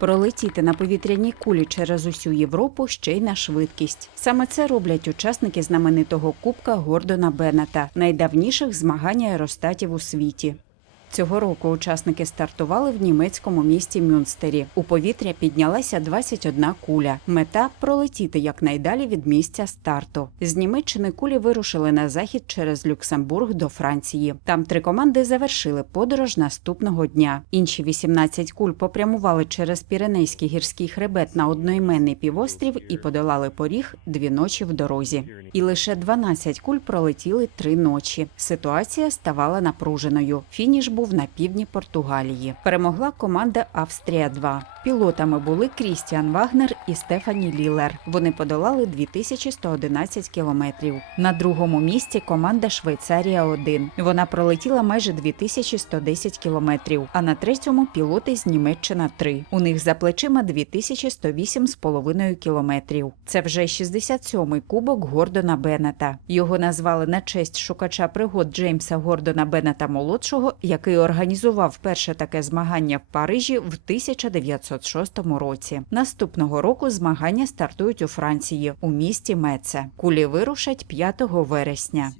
пролетіти на повітряній кулі через усю Європу ще й на швидкість. Саме це роблять учасники знаменитого Кубка Гордона Беннета, найдавніших змагань аеростатів у світі. Цього року учасники стартували в німецькому місті Мюнстері. У повітря піднялася 21 куля. Мета пролетіти якнайдалі від місця старту. З Німеччини кулі вирушили на захід через Люксембург до Франції. Там три команди завершили подорож наступного дня. Інші 18 куль попрямували через Піренейський гірський хребет на одноіменний півострів і подолали поріг дві ночі в дорозі. І лише 12 куль пролетіли три ночі. Ситуація ставала напруженою. Фініш був на півдні Португалії. Перемогла команда Австрія 2 Пілотами були Крістіан Вагнер і Стефані Лілер. Вони подолали 2111 кілометрів. На другому місці команда Швейцарія 1 Вона пролетіла майже 2110 кілометрів. А на третьому пілоти з Німеччина 3 У них за плечима 2108,5 кілометрів. Це вже 67-й кубок Гордона Беннета. Його назвали на честь шукача пригод Джеймса Гордона Беннета молодшого, який організував перше таке змагання в Парижі в 1906 році. Наступного року змагання стартують у Франції у місті Меце. Кулі вирушать 5 вересня.